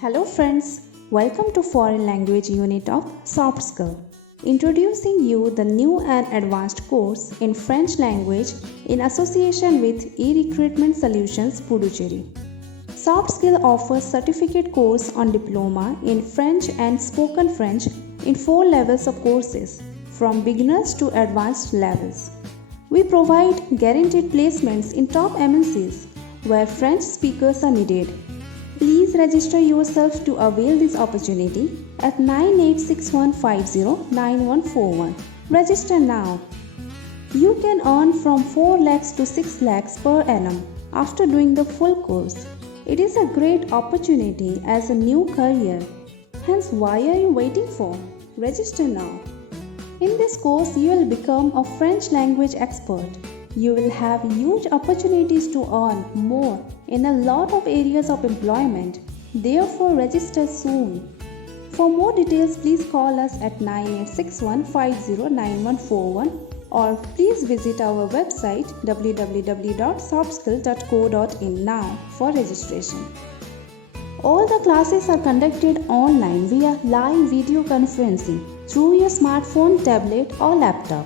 Hello friends, welcome to Foreign Language Unit of Soft Skill. Introducing you the new and advanced course in French language in association with e-recruitment solutions Puducherry. Soft Skill offers certificate course on diploma in French and spoken French in 4 levels of courses from beginners to advanced levels. We provide guaranteed placements in top MNCs where French speakers are needed. Please register yourself to avail this opportunity at 9861509141. Register now. You can earn from 4 lakhs to 6 lakhs per annum after doing the full course. It is a great opportunity as a new career. Hence, why are you waiting for? Register now. In this course, you will become a French language expert. You will have huge opportunities to earn more in a lot of areas of employment. Therefore, register soon. For more details, please call us at 9861509141 or please visit our website www.softskill.co.in now for registration. All the classes are conducted online via live video conferencing through your smartphone, tablet or laptop.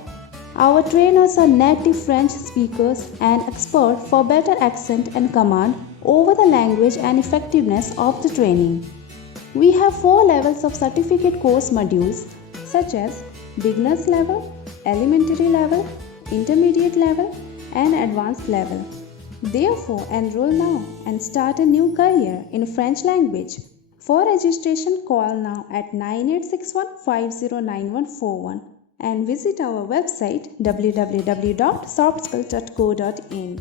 Our trainers are native French speakers and expert for better accent and command over the language and effectiveness of the training. We have 4 levels of certificate course modules such as beginners level, elementary level, intermediate level and advanced level. Therefore, enroll now and start a new career in French language. For registration, call now at 9861509141 and visit our website www.softskill.co.in.